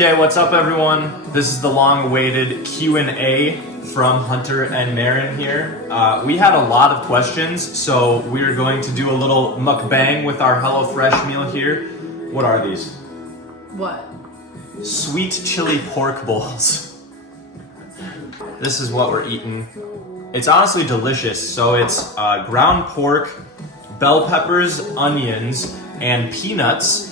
Okay, what's up everyone? This is the long-awaited Q&A from Hunter and Marin here. We had a lot of questions, so we're going to do a little mukbang with our HelloFresh meal here. What are these? What? Sweet chili pork bowls. This is what we're eating. It's honestly delicious. So it's ground pork, bell peppers, onions, and peanuts,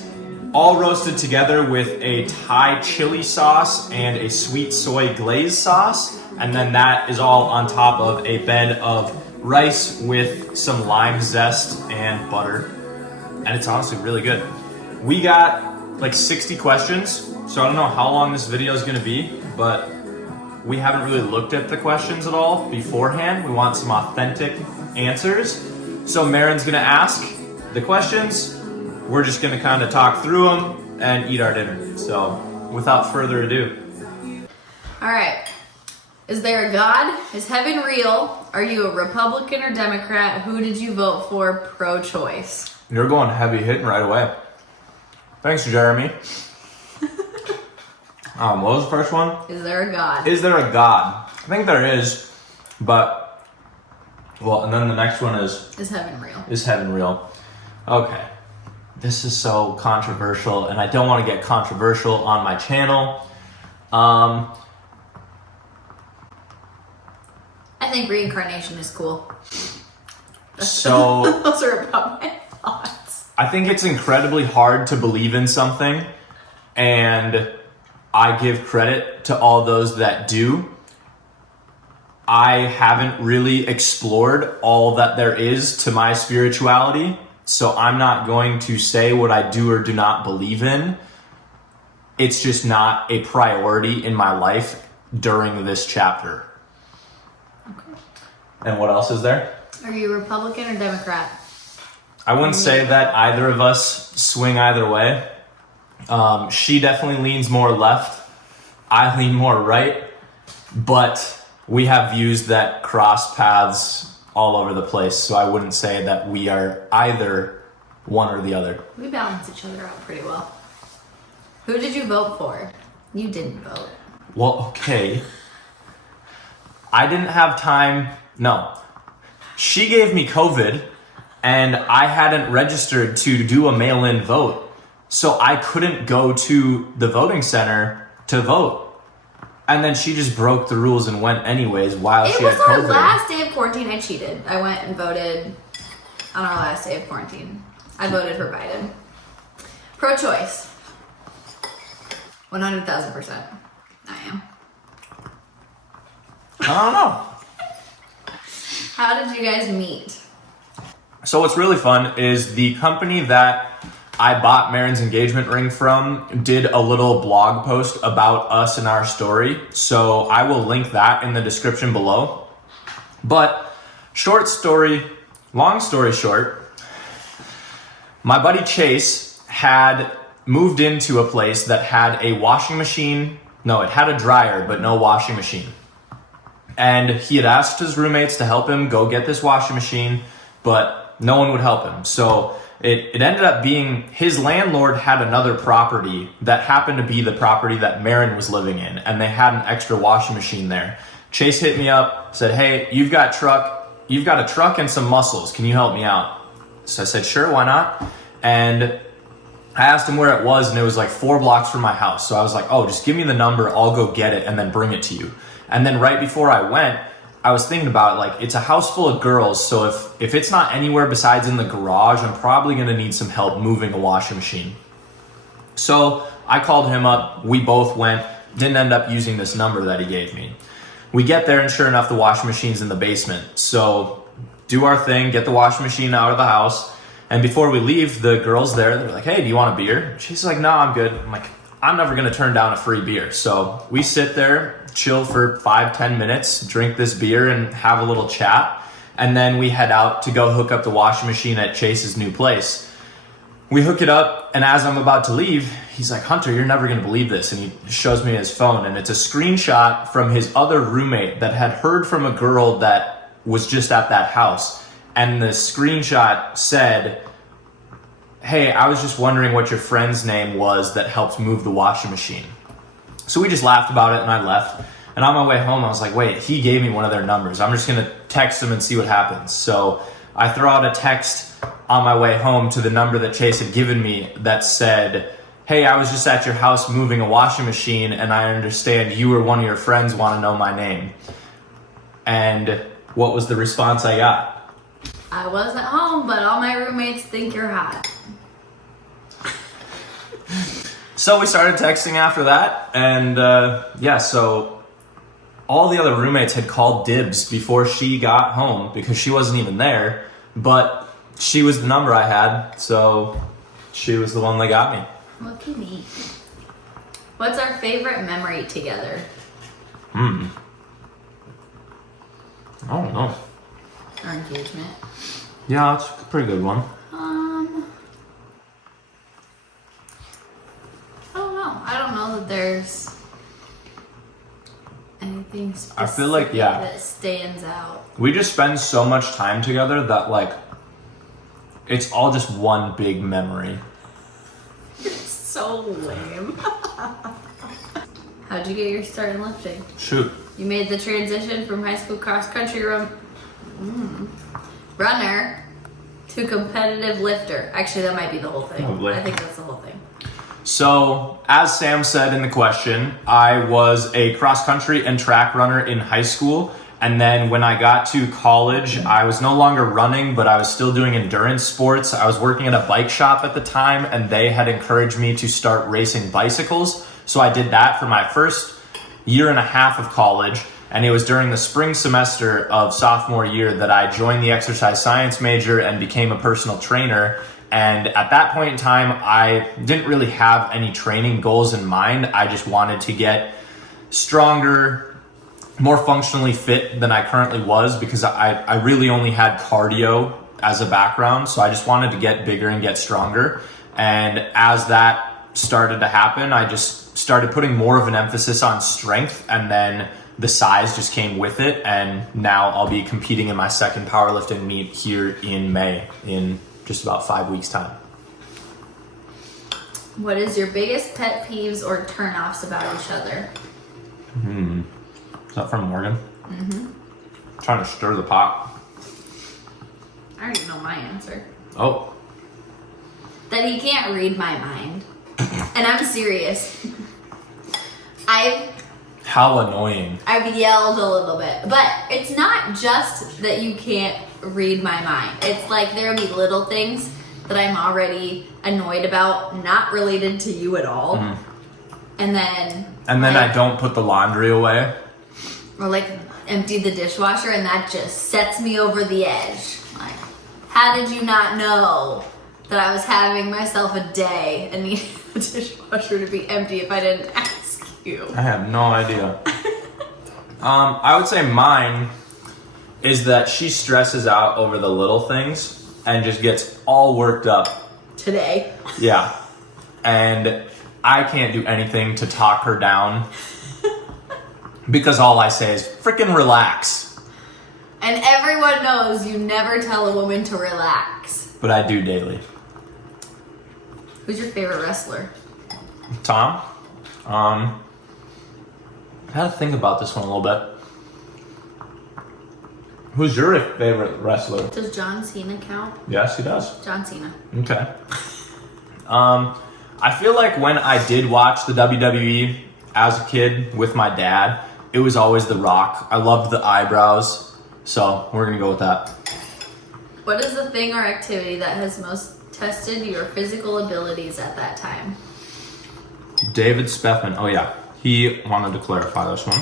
all roasted together with a Thai chili sauce and a sweet soy glaze sauce. And then that is all on top of a bed of rice with some lime zest and butter. And it's honestly really good. We got like 60 questions, so I don't know how long this video is gonna be, but we haven't really looked at the questions at all beforehand. We want some authentic answers. So Marin's gonna ask the questions. We're just gonna kind of talk through them and eat our dinner. So without further ado. All right. Is there a God? Is heaven real? Are you a Republican or Democrat? Who did you vote for? Pro-choice. You're going heavy hitting right away. Thanks, Jeremy. What was the first one? Is there a God? Is there a God? I think there is, but, well, and then the next one is heaven real? Is heaven real? Okay. This is so controversial, and I don't want to get controversial on my channel. I think reincarnation is cool. So Those are about my thoughts. I think it's incredibly hard to believe in something, and I give credit to all those that do. I haven't really explored all that there is to my spirituality, so I'm not going to say what I do or do not believe in. It's just not a priority in my life during this chapter. Okay. And what else is there? Are you a Republican or Democrat? I wouldn't say that either of us swing either way. She definitely leans more left. I lean more right. But we have views that cross paths all over the place. So I wouldn't say that we are either one or the other. We balance each other out pretty well. Who did you vote for? You didn't vote. Well, okay. I didn't have time. No. She gave me COVID, and I hadn't registered to do a mail-in vote. So I couldn't go to the voting center to vote. And then she just broke the rules and went anyways while she had COVID. It was our last day of quarantine. I cheated. I went and voted on our last day of quarantine. I voted for Biden. Pro-choice. 100,000%. I am. I don't know. How did you guys meet? So what's really fun is the company that I bought Marin's engagement ring from did a little blog post about us and our story. So I will link that in the description below. But long story short, my buddy Chase had moved into a place that had a washing machine. No, it had a dryer, but no washing machine. And he had asked his roommates to help him go get this washing machine, but no one would help him. So it ended up being his landlord had another property that happened to be the property that Marin was living in, and they had an extra washing machine there. Chase hit me up, said, "Hey, you've got a truck and some muscles. Can you help me out?" So I said, "Sure, why not?" And I asked him where it was, and it was like 4 blocks from my house. So I was like, "Oh, just give me the number. I'll go get it and then bring it to you." And then right before I went, I was thinking about it, like, it's a house full of girls, so if it's not anywhere besides in the garage, I'm probably gonna need some help moving a washing machine. So I called him up, we both went, didn't end up using this number that he gave me. We get there, and sure enough, the washing machine's in the basement. So do our thing, get the washing machine out of the house, and before we leave, the girls there, they're like, "Hey, do you want a beer?" She's like, "No, I'm good." I'm like, I'm never gonna turn down a free beer. So we sit there, chill for 5-10 minutes, drink this beer and have a little chat. And then we head out to go hook up the washing machine at Chase's new place. We hook it up, and as I'm about to leave, he's like, "Hunter, you're never gonna believe this." And he shows me his phone, and it's a screenshot from his other roommate that had heard from a girl that was just at that house. And the screenshot said, "Hey, I was just wondering what your friend's name was that helped move the washing machine." So we just laughed about it and I left. And on my way home, I was like, wait, he gave me one of their numbers. I'm just going to text him and see what happens. So I throw out a text on my way home to the number that Chase had given me that said, hey, I was just at your house moving a washing machine and I understand you or one of your friends want to know my name. And what was the response I got? I wasn't home, but all my roommates think you're hot. So we started texting after that. And so all the other roommates had called dibs before she got home because she wasn't even there. But she was the number I had, so she was the one that got me. Look at me. What's our favorite memory together? I don't know. Our engagement. Yeah, that's a pretty good one. I don't know that there's anything specific I feel like, yeah, that stands out. we just spend so much time together that, like, it's all just one big memory. So lame. How'd you get your start in lifting? Shoot. You made the transition from high school cross country runner to competitive lifter. Actually, that might be the whole thing. Probably. I think that's the whole thing. So, as Sam said in the question, I was a cross country and track runner in high school. And then when I got to college, I was no longer running, but I was still doing endurance sports. I was working at a bike shop at the time, and they had encouraged me to start racing bicycles. So I did that for my first year and a half of college. And it was during the spring semester of sophomore year that I joined the exercise science major and became a personal trainer. And at that point in time, I didn't really have any training goals in mind. I just wanted to get stronger, more functionally fit than I currently was, because I really only had cardio as a background. So I just wanted to get bigger and get stronger. And as that started to happen, I just started putting more of an emphasis on strength, and then the size just came with it. And now I'll be competing in my second powerlifting meet here in May, in just about 5 weeks time. What is your biggest pet peeves or turnoffs about each other? Is that from Morgan? Trying to stir the pot. I already know my answer. Oh. That he can't read my mind. And I'm serious. How annoying. I've yelled a little bit. But it's not just that you can't read my mind. It's like there'll be little things that I'm already annoyed about, not related to you at all. And then I don't put the laundry away. Or like empty the dishwasher, and that just sets me over the edge. Like, how did you not know that I was having myself a day and needed the dishwasher to be empty if I didn't ask you? I have no idea. I would say mine is that she stresses out over the little things and just gets all worked up. Today. Yeah. And I can't do anything to talk her down because all I say is freaking relax. And everyone knows you never tell a woman to relax. But I do daily. Who's your favorite wrestler? Tom? I had to think about this one a little bit. Who's your favorite wrestler? Does John Cena count? Yes, he does. John Cena. Okay. I feel like when I did watch the WWE as a kid with my dad, it was always The Rock. I loved the eyebrows, so we're gonna go with that. What is the thing or activity that has most tested your physical abilities at that time? David Spethman. Oh yeah, he wanted to clarify this one.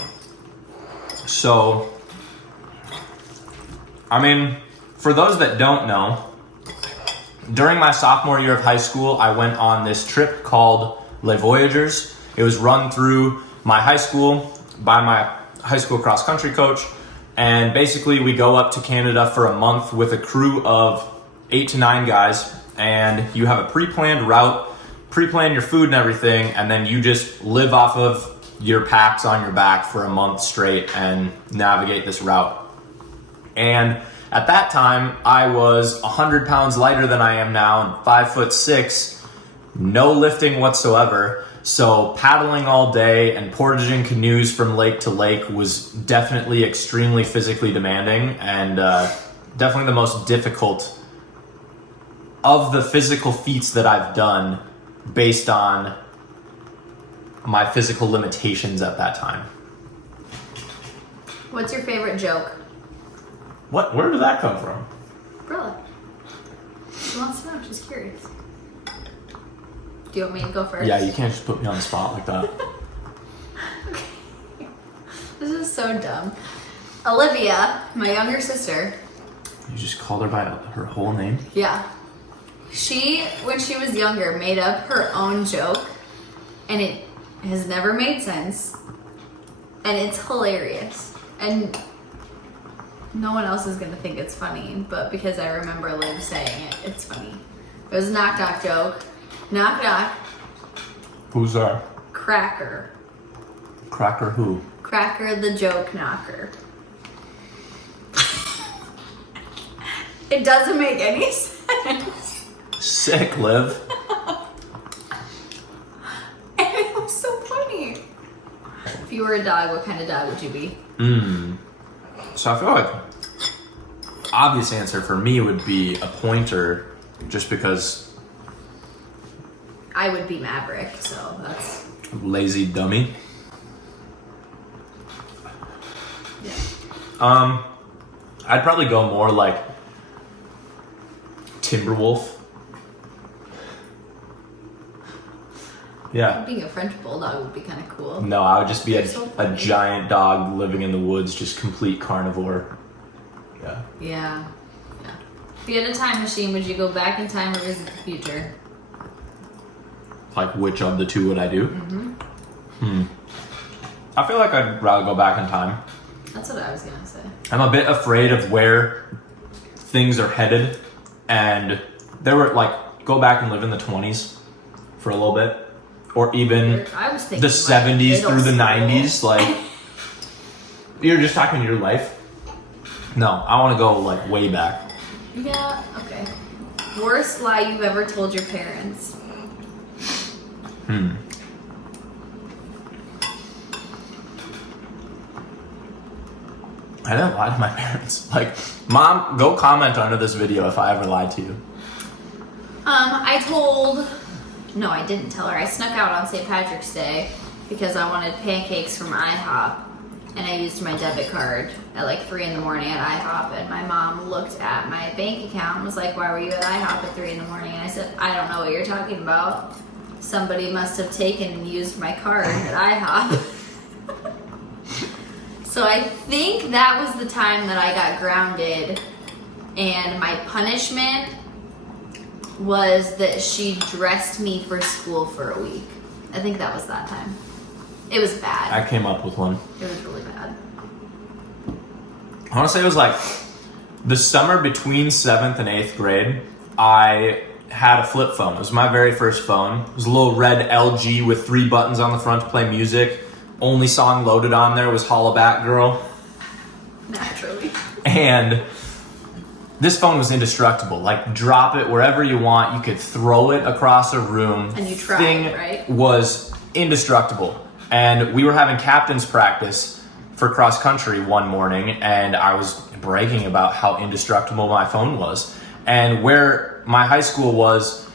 So, I mean, for those that don't know, during my sophomore year of high school, I went on this trip called Les Voyageurs. It was run through my high school by my high school cross country coach. And basically we go up to Canada for a month with a crew of 8 to 9 guys. And you have a pre-planned route, pre-plan your food and everything. And then you just live off of your packs on your back for a month straight and navigate this route. And at that time, I was 100 pounds lighter than I am now and 5'6", no lifting whatsoever. So paddling all day and portaging canoes from lake to lake was definitely extremely physically demanding, and definitely the most difficult of the physical feats that I've done based on my physical limitations at that time. What's your favorite joke? What? Where did that come from? Brilla. She wants to know. She's curious. Do you want me to go first? Yeah, you can't just put me on the spot like that. Okay. This is so dumb. Olivia, my younger sister. You just called her by her whole name? Yeah. She, when she was younger, made up her own joke, and it has never made sense, and it's hilarious. And no one else is gonna think it's funny, but because I remember Liv saying it, it's funny. It was a knock knock joke. Knock knock. Who's that? Cracker. Cracker who? Cracker the joke knocker. It doesn't make any sense. Sick, Liv. And it was so funny. If you were a dog, what kind of dog would you be? So I feel like obvious answer for me would be a pointer, just because I would be Maverick, so that's... lazy dummy. Yeah. I'd probably go more like Timberwolf. Yeah. Being a French bulldog would be kind of cool. No, I would just be They're so a funny. giant dog living in the woods, just complete carnivore. Yeah. Yeah. Yeah. If you had a time machine, would you go back in time or visit the future? Like, which of the two would I do? I feel like I'd rather go back in time. That's what I was gonna say. I'm a bit afraid of where things are headed, and there were like, go back and live in the 20s for a little bit, or even I was thinking the like 70s middle through the school. 90s. Like, you're just talking your life. No, I want to go like way back. Yeah, okay. Worst lie you've ever told your parents? I didn't lie to my parents. Like, Mom, go comment under this video if I ever lied to you. No, I didn't tell her. I snuck out on St. Patrick's Day because I wanted pancakes from IHOP, and I used my debit card at like 3 in the morning at IHOP, and my mom looked at my bank account and was like, why were you at IHOP at 3 in the morning? And I said, I don't know what you're talking about. Somebody must have taken and used my card at IHOP. So I think that was the time that I got grounded, and my punishment was that she dressed me for school for a week. I think that was that time. It was bad. I came up with one. It was really bad. I want to say it was like the summer between 7th and 8th grade. I had a flip phone. It was my very first phone. It was a little red LG with 3 buttons on the front to play music. Only song loaded on there was Holla Back Girl. Naturally. And this phone was indestructible. Like, drop it wherever you want. You could throw it across a room. And you tried, Thing right? was indestructible. And we were having captain's practice for cross country one morning, and I was bragging about how indestructible my phone was. And where my high school was,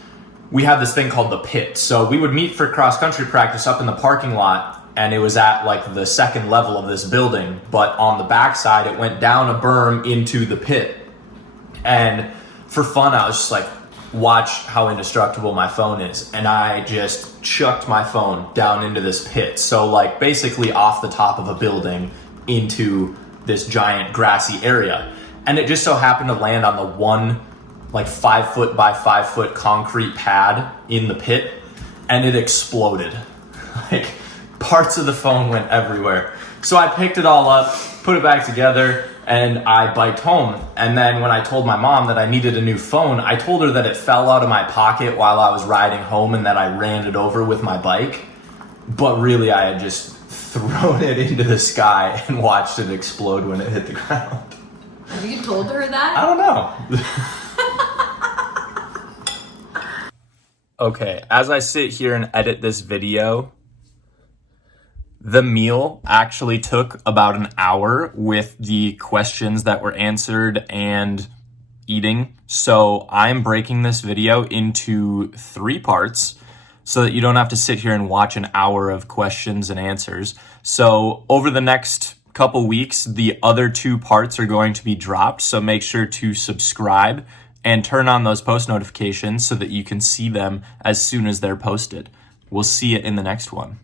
we had this thing called the pit. So we would meet for cross country practice up in the parking lot, and it was at like the second level of this building, but on the backside it went down a berm into the pit. And for fun, I was just like, watch how indestructible my phone is. And I just chucked my phone down into this pit. So like basically off the top of a building into this giant grassy area. And it just so happened to land on the one like 5 foot by 5 foot concrete pad in the pit, and it exploded. Like, parts of the phone went everywhere. So I picked it all up, put it back together, and I biked home. And then when I told my mom that I needed a new phone, I told her that it fell out of my pocket while I was riding home and that I ran it over with my bike. But really, I had just thrown it into the sky and watched it explode when it hit the ground. Have you told her that? I don't know. Okay, as I sit here and edit this video, the meal actually took about an hour with the questions that were answered and eating. So I'm breaking this video into 3 parts so that you don't have to sit here and watch an hour of questions and answers. So over the next couple weeks, the other 2 parts are going to be dropped. So make sure to subscribe and turn on those post notifications so that you can see them as soon as they're posted. We'll see you in the next one.